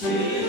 Jesus.